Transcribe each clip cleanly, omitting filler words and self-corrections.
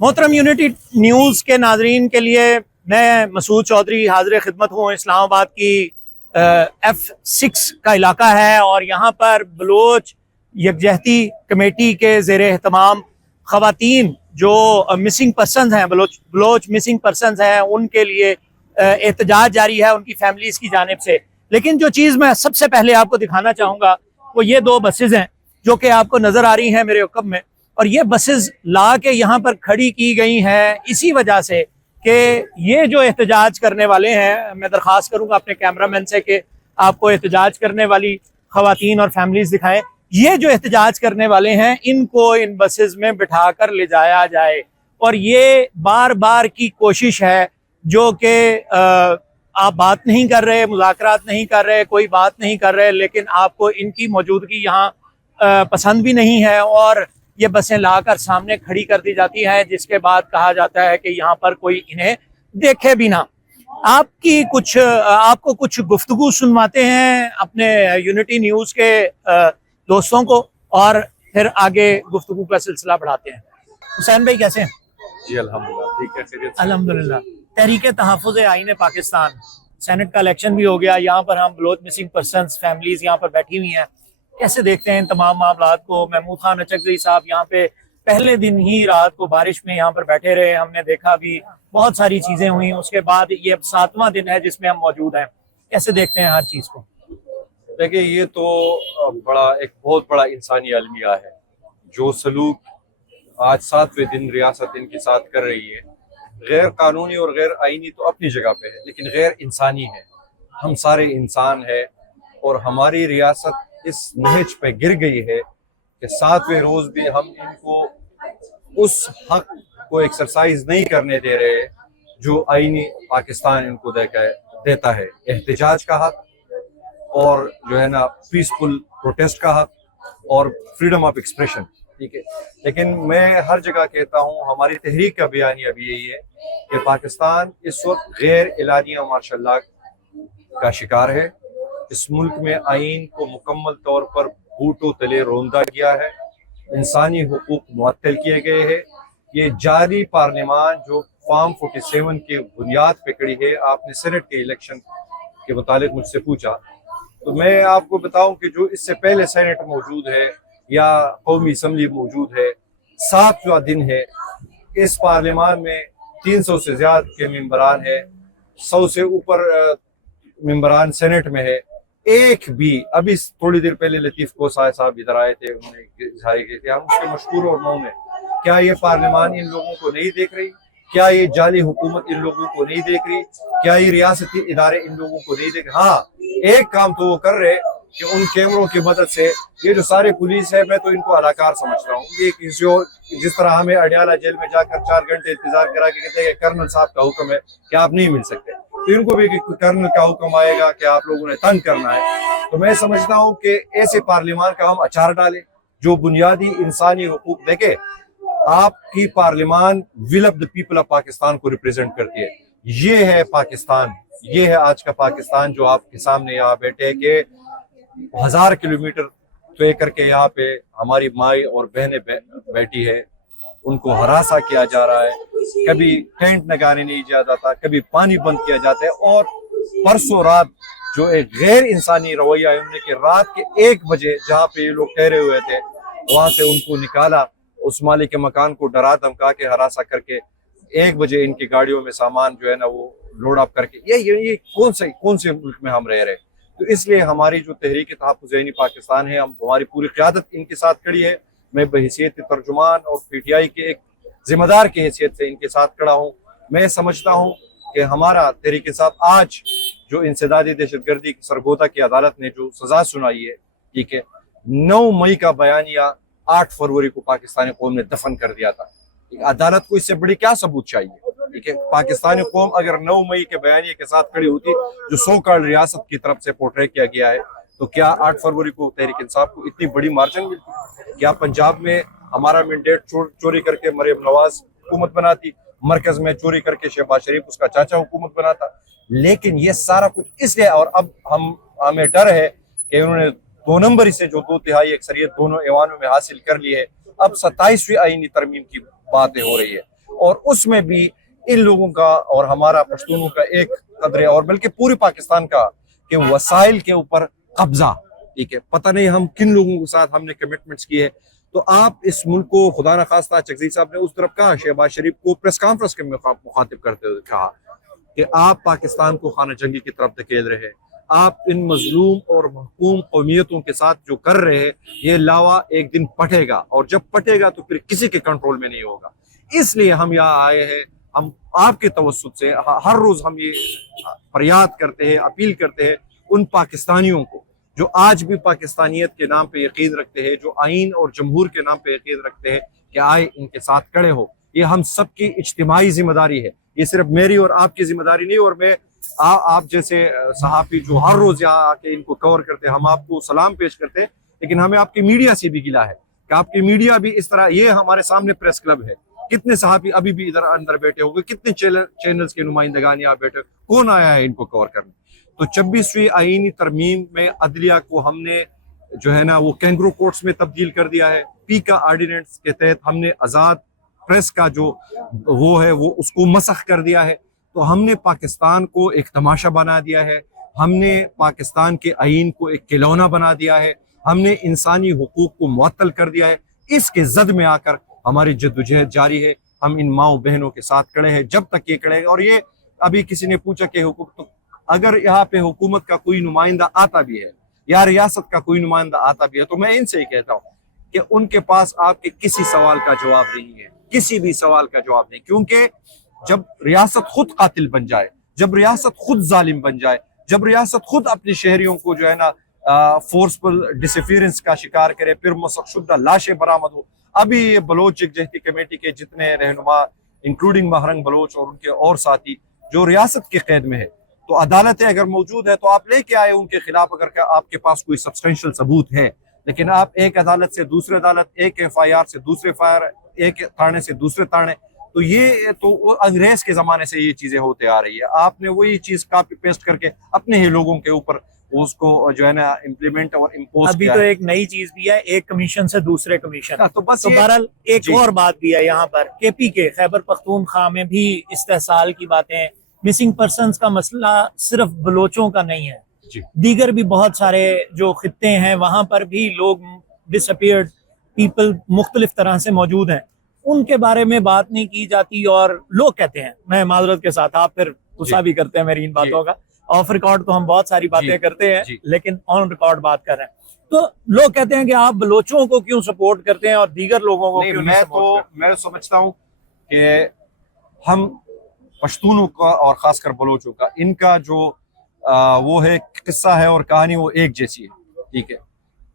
मोहतरम unity news के नाजरीन के लिए मैं मसूद चौधरी हाजिर खिदमत हूँ। इस्लामाबाद की F6 का इलाका है और यहाँ पर बलोच यकजहती कमेटी के ज़ेर एहतमाम ख़वातीन जो मिसिंग पर्सनस हैं, बलोच मिसिंग पर्सनस हैं, उनके लिए एहतजाज जारी है उनकी फैमिलीज़ की जानिब से। लेकिन जो चीज़ मैं सबसे पहले आपको दिखाना चाहूँगा वो ये दो बसेज़ हैं जो कि आपको नज़र आ रही हैं मेरे हुक्म में, और ये बसेस ला के यहाँ पर खड़ी की गई हैं इसी वजह से कि ये जो एहतजाज करने वाले हैं, मैं दरख्वास्त करूँगा अपने कैमरामैन से कि आपको एहतजाज करने वाली ख़वातीन और फैमिलीज़ दिखाएं। ये जो एहतजाज करने वाले हैं इनको इन बसेस में बिठा कर ले जाया जाए, और ये बार बार की कोशिश है जो कि आप बात नहीं कर रहे, मुज़ाकरात नहीं कर रहे, कोई बात नहीं कर रहे, लेकिन आपको इनकी मौजूदगी यहाँ पसंद भी नहीं है और ये बसें लाकर सामने खड़ी कर दी जाती हैं, जिसके बाद कहा जाता है कि यहाँ पर कोई इन्हें देखे भी ना। आपको कुछ गुफ्तगू सुनवाते हैं अपने यूनिटी न्यूज़ के दोस्तों को और फिर आगे गुफ्तगू का सिलसिला बढ़ाते हैं। हुसैन भाई कैसे हैं? जी अल्हम्दुलिल्लाह ठीक है। अल्हम्दुलिल्लाह। तहरीक तहफ़्फ़ुज़ आईन पाकिस्तान, सेनेट का इलेक्शन भी हो गया, यहाँ पर हम बलोच मिसिंग पर्सनस फैमिलीज़ यहाँ पर बैठी हुई हैं। कैसे देखते हैं इन तमाम मामलात को? महमूद खान अचकज़ई साहब यहाँ पे पहले दिन ही रात को बारिश में यहाँ पर बैठे रहे, हमने देखा भी बहुत सारी चीज़ें हुई। उसके बाद ये अब 7वां दिन है जिसमें हम मौजूद हैं। कैसे देखते हैं हर चीज़ को? देखिए, ये तो एक बहुत बड़ा इंसानी अलमिया है। जो सलूक आज 7वें दिन रियासत इनके साथ कर रही है, गैर कानूनी और गैर आईनी तो अपनी जगह पे है, लेकिन गैर इंसानी है। हम सारे इंसान हैं और हमारी रियासत इस नहज पे गिर गई है कि 7वें रोज भी हम इनको उस हक को एक्सरसाइज नहीं करने दे रहे जो आईनी पाकिस्तान इनको देता है। एहतजाज का हक और जो है ना पीसफुल प्रोटेस्ट का हक और फ्रीडम ऑफ एक्सप्रेशन, ठीक है। लेकिन मैं हर जगह कहता हूँ, हमारी तहरीक का बयानिया भी यही है कि पाकिस्तान इस वक्त गैर एलानिया मार्शल लॉ का शिकार है। इस मुल्क में आइन को मुकम्मल तौर पर बूटों तले रौंदा गया है, इंसानी हुकूक मुअत्तल किए गए हैं। ये जारी पार्लियामान जो फॉर्म 47 के बुनियाद पे खड़ी है, आपने सेनेट के इलेक्शन के मुतालिक मुझसे पूछा, तो मैं आपको बताऊं कि जो इससे पहले सेनेट मौजूद है या कौमी असम्बली मौजूद है, 7वां दिन है। इस पार्लियामान में 300 से ज्यादा के मेंबरान है, 100 से ऊपर मेंबरान सेनेट में है। एक भी, अभी थोड़ी देर पहले लतीफ कोसाय साहब इधर आए थे, उन्होंने इजहार किए थे, हम उसके मशहूर और मौन है। क्या ये पार्लियामान इन लोगों को नहीं देख रही? क्या ये जाली हुकूमत इन लोगों को नहीं देख रही? क्या ये रियासती इदारे इन लोगों को नहीं देख? हाँ, एक काम तो वो कर रहे कि उन कैमरों की मदद से ये जो सारे पुलिस है, मैं तो इनको अदाकार समझता हूँ। ये किसी और, जिस तरह हमें अडियाला जेल में जाकर 4 घंटे इंतजार करा के कहते हैं कर्नल साहब का हुक्म है कि आप नहीं मिल सकते, तो इनको भी कर्नल का हुक्म आएगा कि आप लोगों ने तंग करना है। तो मैं समझता हूँ कि ऐसे पार्लियामान का हम अचार डालें जो बुनियादी इंसानी हुकूक देखे। आपकी पार्लियामान will of the people of Pakistan को रिप्रेजेंट करती है। ये है पाकिस्तान, ये है आज का पाकिस्तान जो आपके सामने यहाँ बैठे कि 1000 किलोमीटर तय करके यहाँ पे हमारी माई और बहनें बैठी है, उनको हरासा किया जा रहा है। कभी टेंट लगाने नहीं दिया जाता, कभी पानी बंद किया जाता है। और परसों रात जो एक गैर इंसानी रवैया है, उन्होंने कि रात के 1 बजे जहाँ पे ये लोग ठहरे हुए थे, वहां से उनको निकाला, उस मालिक के मकान को डरा धमका के हरासा करके 1 बजे इनकी गाड़ियों में सामान जो है ना वो लोड अप करके, ये कौन से मुल्क में हम रह रहे हैं? तो इसलिए हमारी जो तहरीक तहफ़्फ़ुज़ आईन पाकिस्तान है, हमारी पूरी क़यादत इनके साथ खड़ी है। मैं बहैसियत तर्जुमान और PTI के एक जिम्मेदार की हैसियत से इनके साथ खड़ा हूँ। मैं समझता हूँ कि हमारा तहरीक के साथ आज जो इंसदादी दहशतगर्दी की सरगोदा की अदालत ने जो सजा सुनाई है, ठीक है, 9 मई का बयानिया 8 फरवरी को पाकिस्तानी कौम ने दफन कर दिया था। अदालत को इससे बड़ी क्या सबूत चाहिए? ठीक है, पाकिस्तानी कौम अगर 9 मई के बयानिए के साथ खड़ी होती, जो सो कॉल्ड रियासत की तरफ से पोर्ट्रे किया गया है, तो क्या 8 फरवरी को तहरीक इंसाफ को इतनी बड़ी मार्जिन मिलती? क्या पंजाब में हमारा मैंडेट चोरी करके मरियम नवाज हुकूमत बनाती, मरकज में चोरी करके शहबाज शरीफ उसका चाचा हुकूमत बनाता? लेकिन ये सारा कुछ इसलिए, और अब हमें डर है कि उन्होंने 2 नंबरी से जो 2/3 अक्सरियत दोनों ऐवानों में हासिल कर ली है, अब 27वीं आईनी तरमीम की बातें हो रही है। اور اس میں بھی ان لوگوں کا اور ہمارا پشتونوں کا ایک قدر اور بلکہ پورے پاکستان کا کہ وسائل کے اوپر قبضہ، ٹھیک ہے، پتہ نہیں ہم کن لوگوں کے ساتھ ہم نے کمٹمنٹس کی ہے. تو آپ اس ملک کو خدا نخواستہ چکزئی صاحب نے اس طرف کہا، شہباز شریف کو پریس کانفرنس کے مخاطب کرتے ہوئے کہا کہ آپ پاکستان کو خانہ جنگی کی طرف دھکیل رہے ہیں، آپ ان مظلوم اور محکوم قومیتوں کے ساتھ جو کر رہے ہیں یہ لاوا ایک دن پٹے گا، اور جب پٹے گا تو پھر کسی کے کنٹرول میں نہیں ہوگا. اس لیے ہم یہاں آئے ہیں، ہم آپ کے توسط سے ہر روز ہم یہ فریاد کرتے ہیں، اپیل کرتے ہیں ان پاکستانیوں کو جو آج بھی پاکستانیت کے نام پہ یقین رکھتے ہیں، جو آئین اور جمہور کے نام پہ یقین رکھتے ہیں، کہ آئے ان کے ساتھ کھڑے ہو. یہ ہم سب کی اجتماعی ذمہ داری ہے، یہ صرف میری اور آپ کی ذمہ داری نہیں. اور میں آپ جیسے صحافی جو ہر روز یہاں آ کے ان کو کور کرتے ہیں، ہم آپ کو سلام پیش کرتے ہیں، لیکن ہمیں آپ کی میڈیا سے بھی گلہ ہے کہ آپ کی میڈیا بھی اس طرح، یہ ہمارے سامنے پریس کلب ہے، کتنے صحافی ابھی بھی ادھر اندر بیٹھے ہوگے، کتنے چینلز کے نمائندگان یہاں بیٹھے، کون آیا ہے ان کو کور کرنے. تو 26ویں آئینی ترمیم میں عدلیہ کو ہم نے جو ہے نا وہ کینگرو کورٹس میں تبدیل کر دیا ہے. پیکا آرڈیننس کے تحت ہم نے آزاد پریس کا جو وہ ہے وہ اس کو مسخ کر دیا ہے. تو ہم نے پاکستان کو ایک تماشا بنا دیا ہے، ہم نے پاکستان کے آئین کو ایک کھلونا بنا دیا ہے، ہم نے انسانی حقوق کو معطل کر دیا ہے. اس کے زد میں آ کر ہماری جدوجہد جاری ہے، ہم ان ماؤں بہنوں کے ساتھ کھڑے ہیں جب تک یہ کھڑے. اور یہ ابھی کسی نے پوچھا کہ حکومت، اگر یہاں پہ حکومت کا کوئی نمائندہ آتا بھی ہے یا ریاست کا کوئی نمائندہ آتا بھی ہے تو میں ان سے ہی کہتا ہوں کہ ان کے پاس آپ کے کسی سوال کا جواب نہیں ہے، کسی بھی سوال کا جواب نہیں. کیونکہ جب ریاست خود قاتل بن جائے، جب ریاست خود ظالم بن جائے، جب ریاست خود اپنے شہریوں کو جو ہے نا فورسفل ڈسفیئرنس کا شکار کرے، پھر مسخ شدہ لاشیں برآمد ہو. ابھی بلوچ یکجہتی کمیٹی کے جتنے رہنما انکلوڈنگ مہرنگ بلوچ اور ان کے اور ساتھی جو ریاست کے قید میں ہے، تو عدالتیں اگر موجود ہے تو آپ لے کے آئے ان کے خلاف اگر آپ کے پاس کوئی سبسٹینشل ثبوت ہے. لیکن آپ ایک عدالت سے دوسرے عدالت، ایک ایف آئی آر سے دوسرے ایف آئی آر، ایک تھانے سے دوسرے تھانے، تو یہ تو انگریز کے زمانے سے یہ چیزیں ہوتے آ رہی ہے. آپ نے وہی چیز کاپی پیسٹ کر کے اپنے ہی لوگوں کے اوپر اس کو جو ہے نا امپلیمنٹ اور امپوز ابھی کیا تو ہے. ایک نئی چیز بھی ہے، ایک کمیشن سے دوسرے کمیشن. تو بس تو بہرحال ایک جی. اور بات بھی ہے یہاں پر، کے پی کے خیبر پختونخوا میں بھی استحصال کی باتیں ہیں. مسنگ پرسنز کا مسئلہ صرف بلوچوں کا نہیں ہے، جی. دیگر بھی بہت سارے جو خطے ہیں وہاں پر بھی لوگ ڈس اپیئرڈ پیپل مختلف طرح سے موجود ہیں، ان کے بارے میں بات نہیں کی جاتی. اور لوگ کہتے ہیں، میں معذرت کے ساتھ، آپ پھر غصہ بھی کرتے ہیں میری ان باتوں کا، آف ریکارڈ تو ہم بہت ساری باتیں کرتے ہیں لیکن آن ریکارڈ بات کر رہے ہیں. تو لوگ کہتے ہیں کہ آپ بلوچوں کو کیوں سپورٹ کرتے ہیں اور دیگر لوگوں کو کیوں نہیں سپورٹ کرتے؟ میں سمجھتا ہوں کہ ہم پشتونوں کا اور خاص کر بلوچوں کا، ان کا جو وہ ہے قصہ ہے اور کہانی، وہ ایک جیسی ہے، ٹھیک ہے.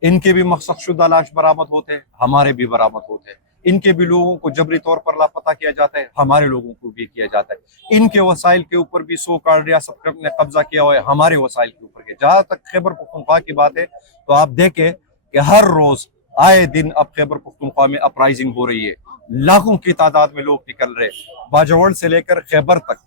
ان کے بھی مسخ شدہ لاش برآمد ہوتے ہیں، ہمارے بھی برآمد ہوتے ہیں. ان کے بھی لوگوں کو جبری طور پر لاپتہ کیا جاتا ہے، ہمارے لوگوں کو بھی کیا جاتا ہے. ان کے وسائل کے اوپر بھی سو کارڈ ریاست نے قبضہ کیا ہوا ہے، ہمارے وسائل کے اوپر کیا. جہاں تک خیبر پختونخوا کی بات ہے تو آپ دیکھیں کہ ہر روز آئے دن اب خیبر پختونخوا میں اپرائزنگ ہو رہی ہے، لاکھوں کی تعداد میں لوگ نکل رہے. باجوڑ سے لے کر خیبر تک،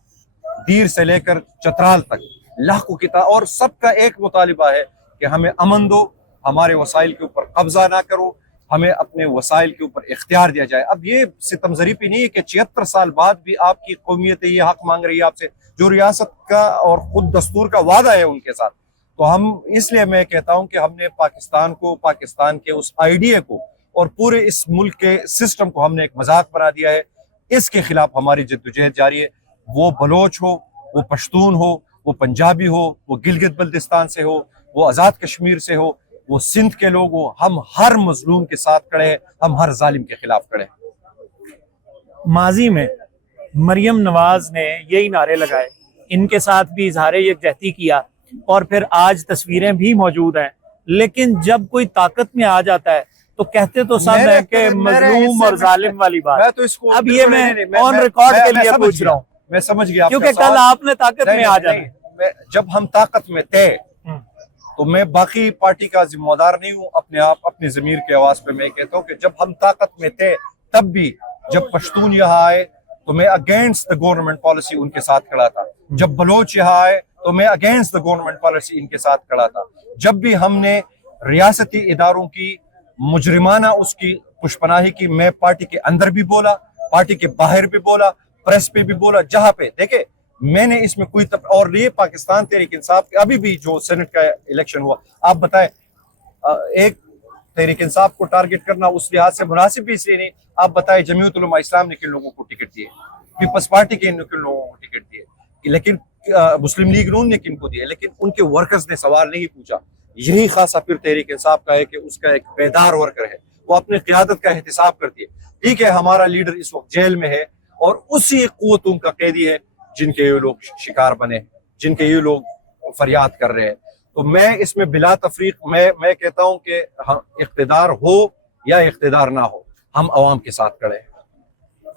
دیر سے لے کر چترال تک لاکھوں کی تعداد، اور سب کا ایک مطالبہ ہے کہ ہمیں امن دو، ہمارے وسائل کے اوپر قبضہ نہ کرو، ہمیں اپنے وسائل کے اوپر اختیار دیا جائے. اب یہ ستم ظریفی نہیں ہے کہ 76 سال بعد بھی آپ کی قومیت یہ حق مانگ رہی ہے آپ سے، جو ریاست کا اور خود دستور کا وعدہ ہے ان کے ساتھ. تو ہم اس لیے میں کہتا ہوں کہ ہم نے پاکستان کو، پاکستان کے اس آئیڈیا کو اور پورے اس ملک کے سسٹم کو ہم نے ایک مذاق بنا دیا ہے. اس کے خلاف ہماری جدوجہد جاری ہے. وہ بلوچ ہو، وہ پشتون ہو، وہ پنجابی ہو، وہ گلگت بلتستان سے ہو، وہ آزاد کشمیر سے ہو، وہ سندھ کے لوگ ہو، ہم ہر مظلوم کے ساتھ کھڑے ہیں، ہم ہر ظالم کے خلاف کھڑے ہیں. ماضی میں مریم نواز نے یہی نعرے لگائے، ان کے ساتھ بھی اظہار یکجہتی کیا، اور پھر آج تصویریں بھی موجود ہیں. لیکن جب کوئی طاقت میں آ جاتا ہے تو کہتے تو سب ہیں کہ مظلوم اور ظالم والی بات. اب یہ میں آن ریکارڈ کے لیے پوچھ رہا ہوں، میں سمجھ گیا کیونکہ کل آپ نے طاقت میں آ جانا. جب ہم طاقت میں تھے تو میں باقی پارٹی کا ذمہ دار نہیں ہوں، اپنے آپ اپنی ضمیر کی آواز پہ میں کہتا ہوں کہ جب ہم طاقت میں تھے تب بھی جب پشتون یہاں آئے تو میں اگینسٹ دا گورنمنٹ پالیسی ان کے ساتھ کھڑا تھا. جب بلوچ یہاں آئے تو میں اگینسٹ دا گورنمنٹ پالیسی ان کے ساتھ کھڑا تھا. جب بھی ہم نے ریاستی اداروں کی مجرمانہ اس کی پشپناہی کی، میں پارٹی کے اندر بھی بولا पार्टी के बाहर भी बोला, प्रेस पे भी बोला, जहां पे देखे मैंने इसमें कोई और ये पाकिस्तान तहरीक इंसाफ अभी भी जो सेनेट का इलेक्शन हुआ, आप बताएं एक तहरीक इंसाफ को टारगेट करना उस लिहाज से मुनासिब भी इसलिए नहीं। आप बताएं जमीयत उलमा इस्लाम ने किन लोगों को टिकट दिए, पीपल्स पार्टी के किन लोगों को टिकट दिए, लेकिन मुस्लिम लीग नून ने किन को दिए, लेकिन उनके वर्कर्स ने सवाल नहीं पूछा। यही खासा फिर तहरीक इंसाफ का है कि उसका एक बेदार वर्कर है, वो अपनी क़यादत का एहतिसाब करती है। ठीक है, हमारा लीडर इस वक्त जेल में है और उसी क़ुव्वतों का कैदी है जिनके ये लोग शिकार बने, जिनके ये लोग फरियाद कर रहे हैं। तो मैं इसमें बिला तफरीक मैं कहता हूं कि हाँ, इख्तिदार हो या इख्तिदार ना हो, हम अवाम के साथ खड़े हैं।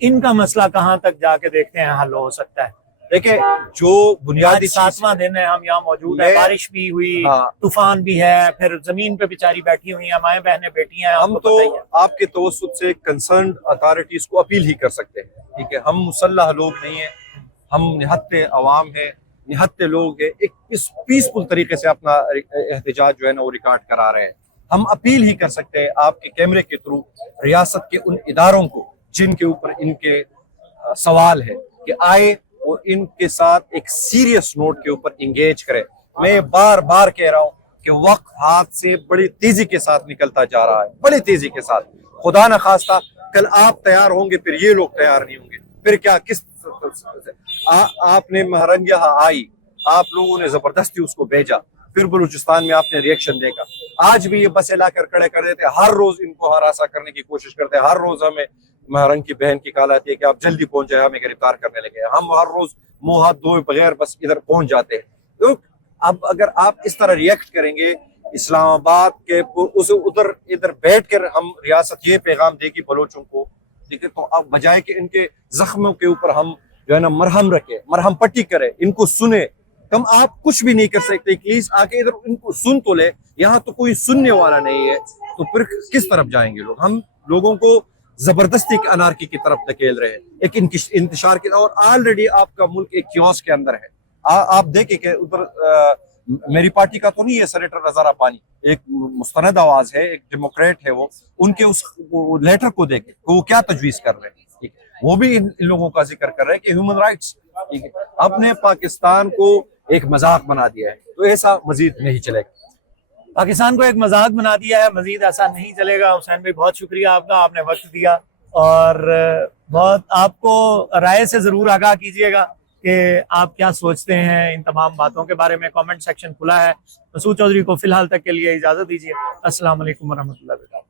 इनका मसला कहाँ तक जाके देखते हैं हल हो सकता है? देखिए जो बुनियादी 7वां दिन है, हम यहाँ मौजूद है, बारिश भी हुई, हाँ, तूफान भी है, फिर जमीन पे बेचारी बैठी हुई हैं, माएँ बहनें बैठी हैं। हम तो आपके तवस्सुत से कंसर्न अथॉरिटीज को अपील ही कर सकते हैं। ठीक है, हम मुसल्लह लोग नहीं है, हम निहत्ते अवाम है, निहत्ते लोग है, एक पीसफुल तरीके से अपना एहतजाज जो है ना वो रिकॉर्ड करा रहे हैं। हम अपील ही कर सकते हैं आपके कैमरे के थ्रू रियासत के उन इदारों को जिनके ऊपर इनके सवाल है कि आए और इनके साथ एक सीरियस नोट के ऊपर इंगेज करें। मैं बार बार कह रहा हूं कि वक्त हाथ से बड़ी तेजी के साथ निकलता जा रहा है, बड़ी तेजी के साथ। खुदा न खास्ता कल आप तैयार होंगे फिर ये लोग तैयार नहीं होंगे, फिर क्या किस आपने महरंग यहाँ आई, आप लोगों ने जबरदस्ती उसको भेजा, फिर बलूचिस्तान में आपने रिएक्शन देखा। आज भी ये बसें लाकर खड़े कर देते, हर रोज इनको हरासा करने की कोशिश करते हैं, हर रोज हमें महरंग की बहन की कॉल आती है कि आप जल्दी पहुंच जाए, हमें गिरफ्तार करने लगे। हम हर रोज मुंह हाथ धोए बगैर बस इधर पहुंच जाते हैं। तो अब अगर आप इस तरह रिएक्ट करेंगे इस्लामाबाद के उस उधर इधर बैठ कर हम रियासत ये पैगाम देगी बलोचों को, ठीक है, तो अब बजाय कि इनके जख्मों के ऊपर हम जो है ना मरहम रखे, मरहम पट्टी करे, इनको सुने, कम आप कुछ भी नहीं कर सकते, प्लीज आके इधर इनको सुन तो ले। यहाँ तो कोई सुनने वाला नहीं है, तो फिर किस तरफ जाएंगे लोग? हम लोगों को जबरदस्ती अनारकी की तरफ धकेल रहे हैं, एक इंतशार की, और ऑलरेडी आपका मुल्क एक क्योस के अंदर है। आप देखें कि उधर मेरी पार्टी का तो नहीं है सेनेटर रज़ा रब्बानी, एक मुस्तनद आवाज है, एक डेमोक्रेट है, वो उनके उस लेटर को देखे वो क्या तजवीज कर रहे हैं, ठीक है, वो भी इन लोगों का जिक्र कर रहे हैं कि ह्यूमन राइट्स, ठीक है, अपने पाकिस्तान को एक मजाक बना दिया है। तो ऐसा मजीद नहीं चलेगा, पाकिस्तान को एक मजाक बना दिया है, मजीद ऐसा नहीं चलेगा। हुसैन भाई बहुत शुक्रिया आपका, आपने वक्त दिया और बहुत आपको राय से जरूर आगाह कीजिएगा कि आप क्या सोचते हैं इन तमाम बातों के बारे में। कमेंट सेक्शन खुला है। मसूद चौधरी को फिलहाल तक के लिए इजाजत दीजिए। अस्सलाम वालेकुम वरहमतुल्लाहि वबरकातुहू।